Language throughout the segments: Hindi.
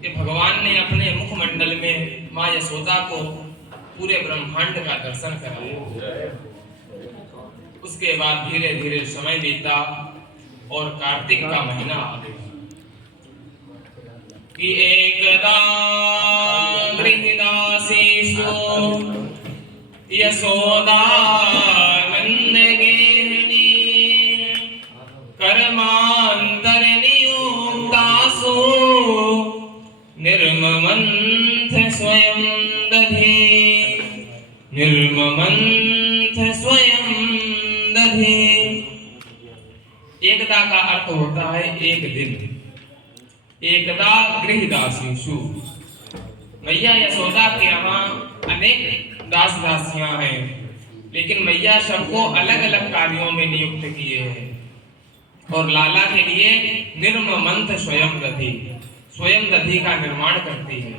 कि भगवान ने अपने मुखमंडल में माँ यशोदा को पूरे ब्रह्मांड का दर्शन कराया। उसके बाद धीरे धीरे समय बीता और कार्तिक का महीना आ गया कि एकदा गृहदासीषु यशोदा नंद गेहिनी कर्मांतर नियुक्तासु निर्ममंथ स्वयं दधे निर्ममंथ स्वयं दधे। एकदा का अर्थ होता है एक दिन। एकदा गृहदासीषु, मैया यशोदा के यहाँ अनेक दास दासियां हैं, लेकिन मैया सबको अलग अलग कार्यों में नियुक्त किए हैं और लाला के लिए निर्ममंथ स्वयं दधि का निर्माण करती है।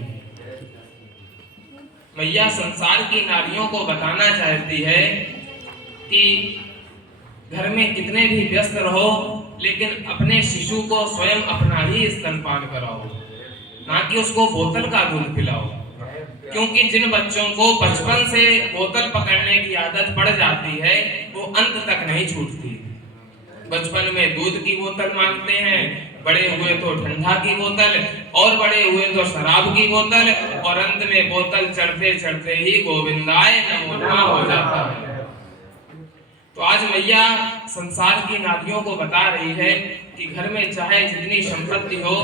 मैया संसार की नारियों को बताना चाहती है कि घर में कितने भी व्यस्त रहो, लेकिन अपने शिशु को स्वयं अपना ही स्तनपान कराओ, ना कि उसको बोतल का दूध पिलाओ। क्योंकि जिन बच्चों को बचपन से बोतल पकड़ने की आदत पड़ जाती है वो अंत तक नहीं छूटती। बचपन में दूध की बोतल मांगते हैं, बड़े हुए तो ठंडा की बोतल, और बड़े हुए तो शराब की बोतल, और अंत में बोतल चढ़ते चढ़ते ही गोविंदाय नमो नमः हो जाता है। तो आज मैया संसार की नारियों को बता रही है कि घर में चाहे जितनी संपत्ति हो,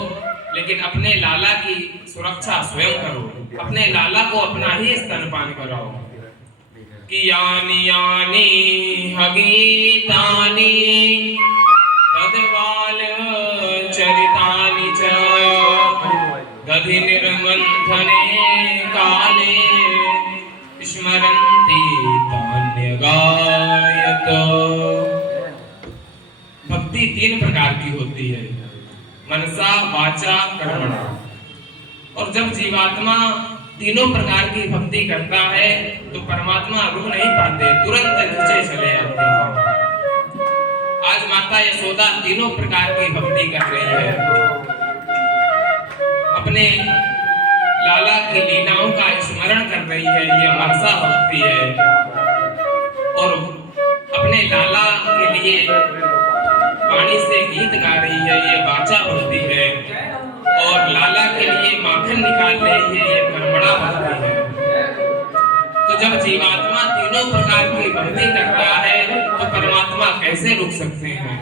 लेकिन अपने लाला की सुरक्षा स्वयं करो, अपने लाला को अपना ही स्तनपान कराओ। कि यानी यानी हगीतानी तद्बाल चरितानि च दधि निर्मंथने काले स्मरन्ति तान्यगायत। भक्ति तीन प्रकार की होती है, मनसा वाचा कर्मणा। और जब जीवात्मा तीनों प्रकार की भक्ति करता है तो परमात्मा रुक नहीं पाते, तुरंत नीचे चले आते हैं। आज माता यशोदा तीनों प्रकार की भक्ति कर रही है। अपने लाला की लीलाओं का स्मरण कर रही है, ये मनसा भक्ति है। और अपने लाला के लिए वाणी से गीत गा रही है, ये वाचा भक्ति है। और लाला के लिए माखन निकाल रही है, ये कर्मणा भक्ति है। तो जब जीवात्मा तीनों प्रकार की भक्ति करता है तो परमात्मा कैसे रुक सकते हैं।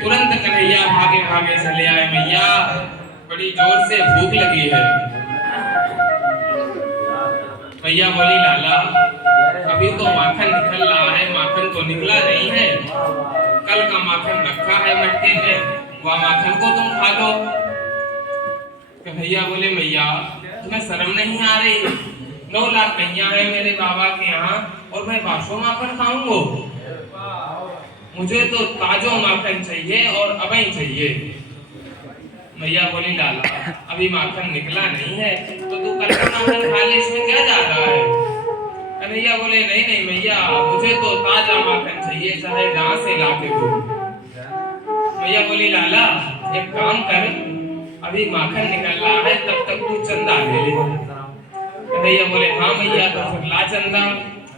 तुरंत कन्हैया भागे भागे चले आए, मैया बड़ी जोर से भूख लगी है। मैया बोली लाला अभी तो माखन निकल रहा है, माखन तो निकला नहीं है, कल का माखन रखा है मटके में, वह माखन को तुम खा लो। कन्हैया बोले मैया तुम्हें शर्म नहीं आ रही, 9 लाख कन्या है मेरे बाबा के यहाँ और मैं बासो माखन खाऊंगा? मुझे तो ताजो माखन चाहिए और अबई चाहिए। मैया बोली लाला अभी माखन निकला नहीं है तो तू कल का माखन खा ले, इसमें क्या जा रहा है। कन्हैया बोले नहीं नहीं मैया मुझे तो ताजा माखन चाहिए, चाहे जहाँ से ला के दो। मैया बोली लाला एक काम कर, अभी माखन निकल रहा है तब तक तू चंदा ले ले। कन्हैया बोले हाँ मैया तो फिर ला चंदा।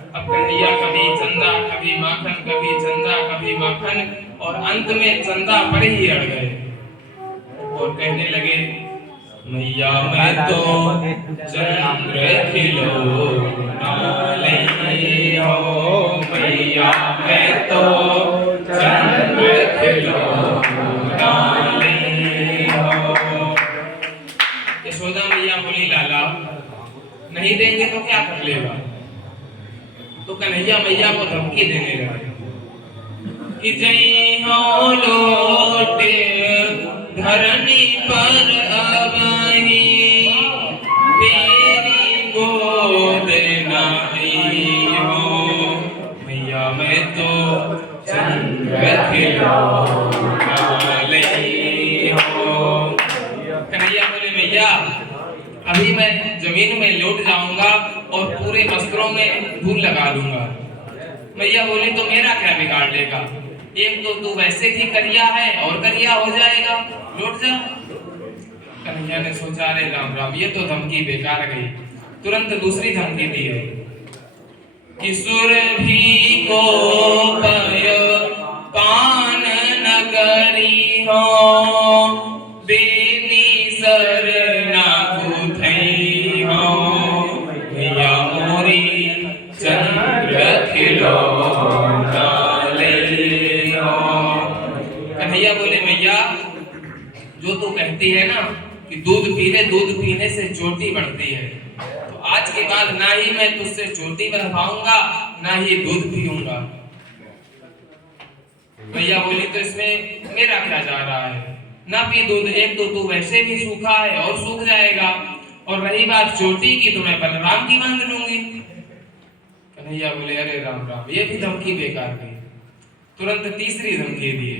अब कन्हैया कभी चंदा कभी माखन, कभी चंदा कभी माखन, और अंत में चंदा पर ही अड़ गए और कहने लगे मैया मैं तो चंद्र खिलौना नहीं हो, मैया मैं तो चंद्र खिलौना नहीं हो। यशोदा मैया बोली लाला नहीं देंगे तो क्या कर लेगा। तो कन्हैया मैया को धमकी देने लगे कि जय हो लौट धरनी पर अबही तेरी गोद नहीं हो, मैया मैं तो चंद्र खिलौना नहीं हो। कन्हैया बोले मैया अभी मैं जमीन में लौट जाऊंगा और पूरे वस्त्रों में धूल लगा दूंगा। मैया बोली तो मेरा क्या बिगाड़ लेगा, एक तो तू वैसे ही करिया है और करिया हो जाएगा, लौट जा। कन्हैया ने सोचा, अरे राम राम, ये तो धमकी बेकार गई। तुरंत दूसरी धमकी दी है कि सुरभि को पय पान नगरी हो, बेनी सर ना कुथई हो, मैया मोरी चंद्र खिलौना ले हो। कन्हैया बोले, मैया जो तू कहती है ना कि दूध पी ले, दूध पीने से चोटी बढ़ती है, तो आज के बाद ना ही मैं तुझसे चोटी बनवाऊंगा, ना ही दूध पीऊंगा। भैया बोली, तो इसमें मेरा क्या जा रहा है, ना पी दूध, एक तो तू वैसे भी सूखा है और सूख जाएगा, और रही बात चोटी की तो मैं बलराम की बांध लूंगी। कन्हैया बोले, अरे राम राम, ये भी धमकी बेकार गई। तुरंत तीसरी धमकी दी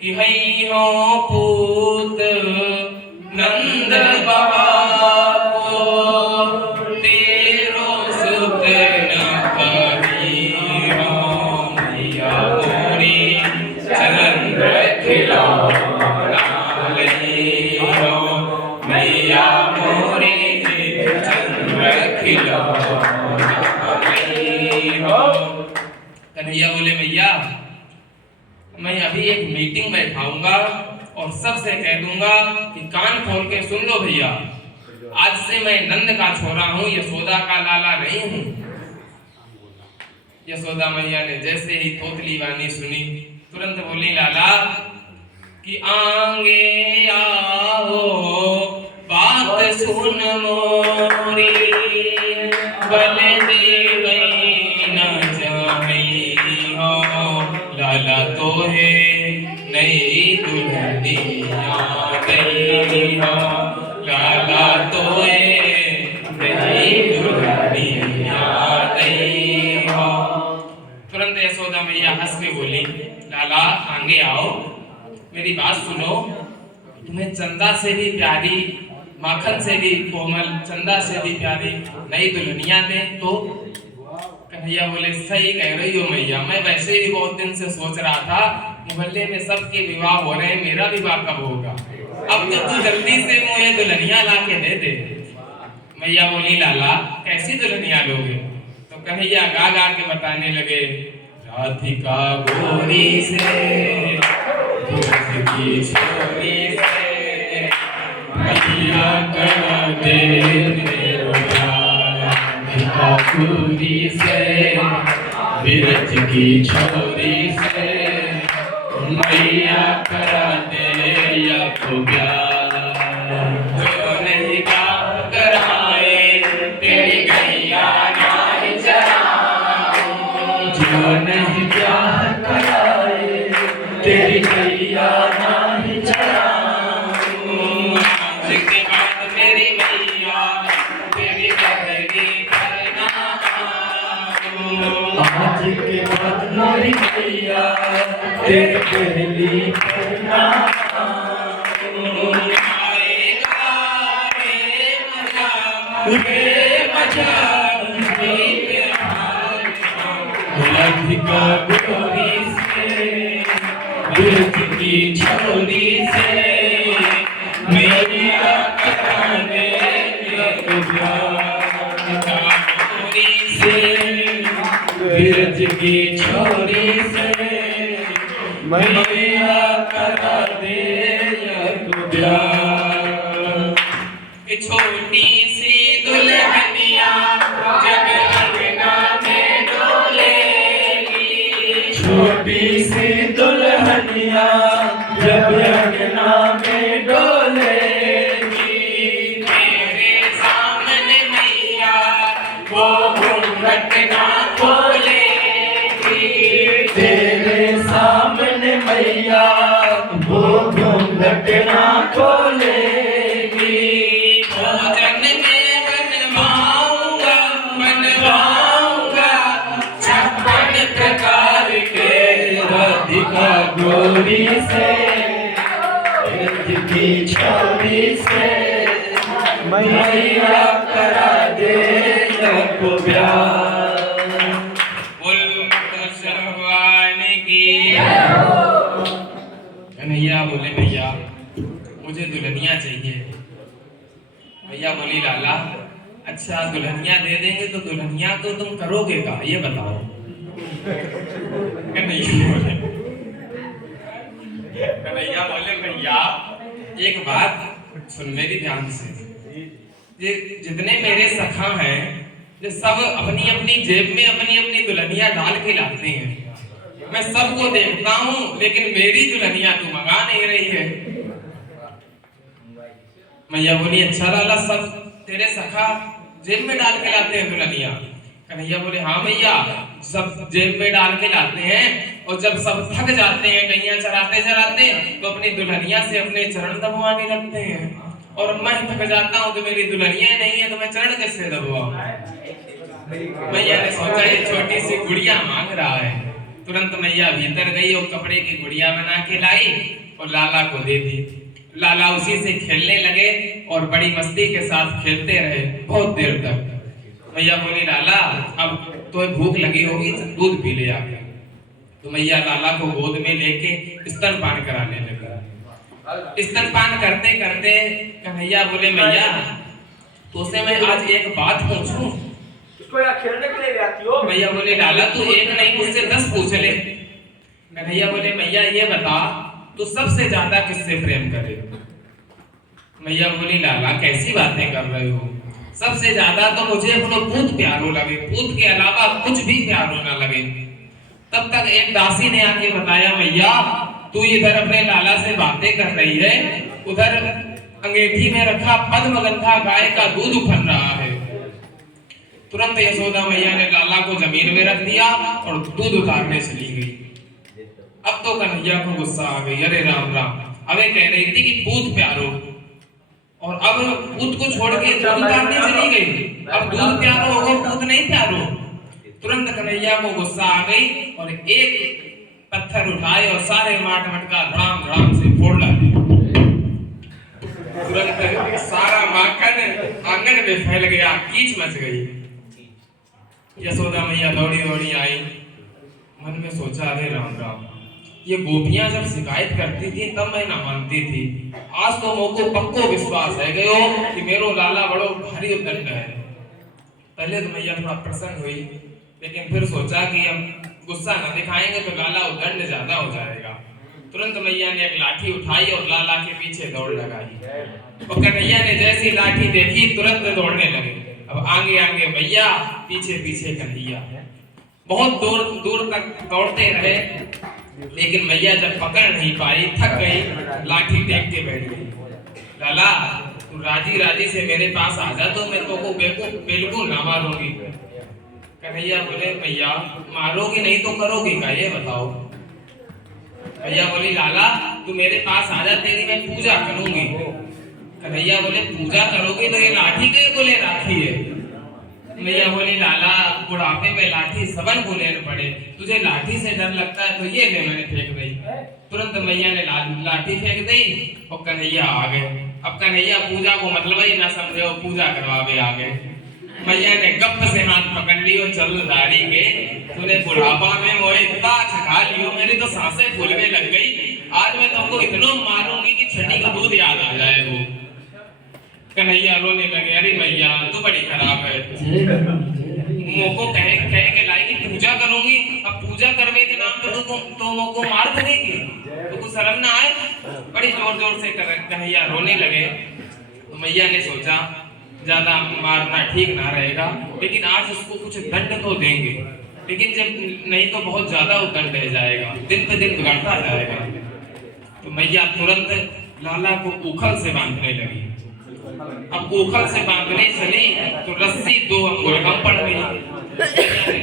कि हई हो पूत नंद बाबो, तेरो सुत न करी हो, मैया मोरी चंद्र खिलौना ले हो, मैया मोरी चंद्र खिलौना ले हो। कन्हैया बोले, मैया मैं अभी एक मीटिंग बैठाऊंगा और सबसे कह दूंगा कि कान खोल के सुन लो भैया, आज से मैं नंद का छोरा हूं, यशोदा का लाला नहीं हूं। यशोदा मैया ने जैसे ही तोतली वाणी सुनी, तुरंत बोली, लाला कि आंगे आओ बात सुन मोरी, बलदेव न जाई हो, लाला तो है नई दुल्हनिया गई हो, लाला तो है नई दुल्हनिया गई हो। तुरंत यशोदा मैया हंस के बोली, लाला आगे आओ, मेरी बात सुनो, तुम्हें चंदा से भी प्यारी, माखन से भी कोमल, चंदा से भी प्यारी नई दुल्हनिया दे तो? कन्हैया बोले, सही कह रही हो मैया, मैं वैसे ही बहुत दिन से सोच रहा था, मोहल्ले में सबके विवाह हो रहे हैं, मेरा विवाह कब होगा, अब तो तू जल्दी से मुझे दुल्हनिया ला के दे दे। मैया बोली, लाला कैसी दुल्हनिया लोगे? तो कन्हैया गा गा के बताने लगे, राधिका गोरी से, दूध की छोरी से, मैया कर दे गोरी से, बिरज की छोरी से, मैया करा दे या तो प्यार, जो नहीं का कराए तेरी गैया नहीं चराऊं, जो नहीं प्यार कराए तेरी गैया नहीं चराऊं, आज के बाद मेरी मैया तेरी पहली करना, आज के बाद मेरी मैया तेरी पहली करना, राधिका गोरी से, दूध की छोरी से, मैया करा दे गोरी से, बिरज की छोरी से, मैया करा दे छोटी सी दुल्हनिया जब अंगना में डोलेगी, छोटी सी दुल्हनिया जब अंगना में डोलेगी, तेरे सामने मैया वो घूंघट ना खोलेगी, तेरे सामने मैया वो घूंघट ना खोलेगी, राधिका गोरी से, की छोरी से, मैया करा दे को प्यार। भगवान की कन्हैया बोले, भैया मुझे दुल्हनिया चाहिए। मैया बोली लाला अच्छा दुल्हनिया दे देंगे तो दुल्हनिया को तुम करोगे का ये बताओ। कन्हैया बोले भैया एक बात सुन मेरी ध्यान से, ये जितने मेरे सखा हैं ये सब अपनी अपनी जेब में अपनी अपनी दुल्हनिया डाल के लाते हैं, मैं सबको देखता हूँ लेकिन मेरी दुल्हनिया तू मंगा नहीं रही है। मैया बोली अच्छा लाला सब तेरे सखा जेब में डाल के लाते हैं दुल्हनिया। कन्हैया बोले हाँ भैया सब जेब में डाल के लाते हैं और जब सब थक जाते हैं गैया चराते चराते तो अपनी दुल्हनिया से अपने चरण दबवाने लगते हैं, और मैं थक जाता हूँ तो मेरी दुल्हनिया नहीं है तो मैं चरण कैसे दबवाऊं। मैया ने सोचा ये छोटी सी गुड़िया मांग रहा है, तुरंत मैया भीतर गई और कपड़े की गुड़िया बना के लाई और लाला को दे दी। लाला उसी से खेलने लगे और बड़ी मस्ती के साथ खेलते रहे बहुत देर तक। मैया बोली लाला अब तो भूख लगी होगी दूध पी ले आके। तो मैया लाला को गोद में लेके स्तनपान कराने लगा। स्तनपान करते करते कन्हैया बोले मैया तो से मैं आज एक बात पूछूं? इसको यहाँ खेलने के लिए ले आती हो? मैया बोले लाला तू एक नहीं मुझसे 10 पूछ ले। कन्हैया बोले मैया ये बता तू सबसे ज्यादा किससे प्रेम करे? मैया बोली लाला कैसी बातें कर रहे हो, सबसे ज्यादा तो मुझे अपना पूत प्यारो लगे, पूत के अलावा कुछ भी प्यारो ना लगे। तब तक एक दासी ने आके बताया मैया तू इधर अपने लाला से बातें कर रही है, उधर अंगेठी में रखा पद्मगंधा गाय का दूध उफल रहा है। तुरंत यशोदा मैया ने लाला को जमीन में रख दिया और दूध उतारने चली गई। अब तो कन्हैया को गुस्सा आ गई, अरे राम राम, अबे कह रही थी कि पूत प्यारो और अब पूत को छोड़ के दूध उतारने चली गई, अब दूध प्यारो होगा पूत नहीं प्यारो। तुरंत कन्हैया को गुस्सा आ गई और एक पत्थर उठाए और सारे माट मटका धड़ाम धड़ाम से फोड़ डाले। तुरंत सारा माखन आंगन में फैल गया, कीच मच गई। यशोदा मैया दौड़ी दौड़ी आई, मन में सोचा अरे राम राम, ये गोपियां जब शिकायत करती थी तब मैं ना मानती थी, आज तो मोको पक्को विश्वास है गयो कि मेरो लाला बड़ो भारी उद्दंड है। पहले तो मैया थोड़ा प्रसन्न हुई लेकिन फिर सोचा कि अब गुस्सा न दिखाएंगे तो लाला उद्दंड ज्यादा हो जाएगा। तुरंत मैया ने एक लाठी उठाई और लाला के पीछे दौड़ लगाई और कन्हैया ने जैसी लाठी देखी तुरंत दौड़ने लगे। अब आगे आगे मैया पीछे पीछे कन्हैया, बहुत दूर दूर तक दौड़ते रहे लेकिन मैया जब पकड़ नहीं पाई थक गई, लाठी टेक के बैठ गई। लाला तू राजी राजी से मेरे पास आ जा तो मैं तुमको बिल्कुल ना मारूंगी। कन्हैया बोले मैया मारोगी नहीं तो करोगी का ये बताओ। मैया बोली लाला तू मेरे पास आ जा, तेरी मैं पूजा करूंगी। कन्हैया बोले पूजा करोगी तो ये लाठी के को ले राखी है। मैया बोली लाला बुढ़ापे में लाठी सबन को लेने पड़े, तुझे लाठी से डर लगता है तो ये ले, मैंने फेंक दी। तुरंत मैया ने लाठी फेंक दी और कन्हैया आ गए। अब कन्हैया पूजा को मतलब ही ना समझे और पूजा करवावे आ गए। मैया ने गप से हाथ पकड़ ली और चल दाढ़ी के, तूने बुढ़ापा में वो इतना छका लियो, मेरी तो सांसें फूलने लग गई, आज मैं तुमको इतना मारूंगी कि छठी का दूध याद आ जाए। वो कन्हैया रोने लगे, अरे मैया तू बड़ी खराब है, मोको कहे के लाई की पूजा करूंगी, अब पूजा करने के नाम पे तो मोको मार देगी, तो कुछ शर्म ना आए। बड़ी जोर जोर से कन्हैया रोने लगे। तो मैया ने सोचा ज्यादा मारना ठीक ना रहेगा, लेकिन आज उसको कुछ दंड तो देंगे, लेकिन जब नहीं तो बहुत ज्यादा दंड रह जाएगा, दिन पे दिन बिगड़ता जाएगा। तो मैया तुरंत लाला को उखल से बांधने लगी। अब उखल से बांधने चली तो रस्सी 2 अंगुल कम पड़ गई,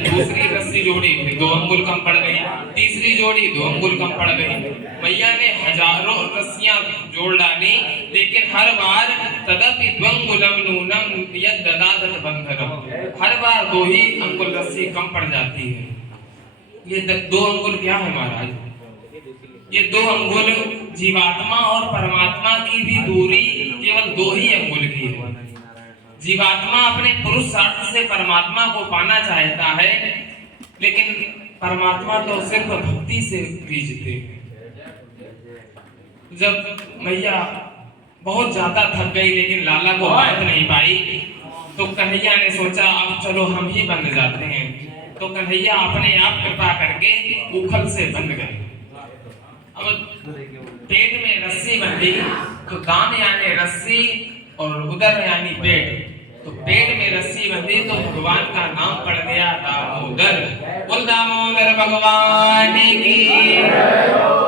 दूसरी रस्सी जोड़ी 2 अंगुल कम पड़ गई, तीसरी जोड़ी 2 अंगुल कम पड़ गई। मैया ने हजारों रस्सियां जोड़ डाली लेकिन हर बार तदपि द्वंगुलम नूनम यद्ददादत बंधनम, हर बार 2 ही अंगुल रस्सी कम पड़ जाती है। ये 2 अंगुल क्या है महाराज? ये 2 अंगुल जीवात्मा और परमात्मा की भी दूरी केवल 2 ही अंगुल की है। जीवात्मा अपने पुरुषार्थ से परमात्मा को पाना चाहता है, लेकिन परमात्मा तो सिर्फ भक्ति से रीझते हैं। जब मैया बहुत ज्यादा थक गई, लेकिन लाला को बांध नहीं पाई। तो कन्हैया ने सोचा अब चलो हम ही बंध जाते हैं। तो कन्हैया अपने आप कृपा करके उखल से बंध गए। अब पेट में रस्सी बंधी, तो दाम यानी रस्सी और उदर यानी पेट। तो पेट में रस्सी बंधी तो भगवान का नाम पड़ गया दामोदर। बोल दामोदर भगवान की।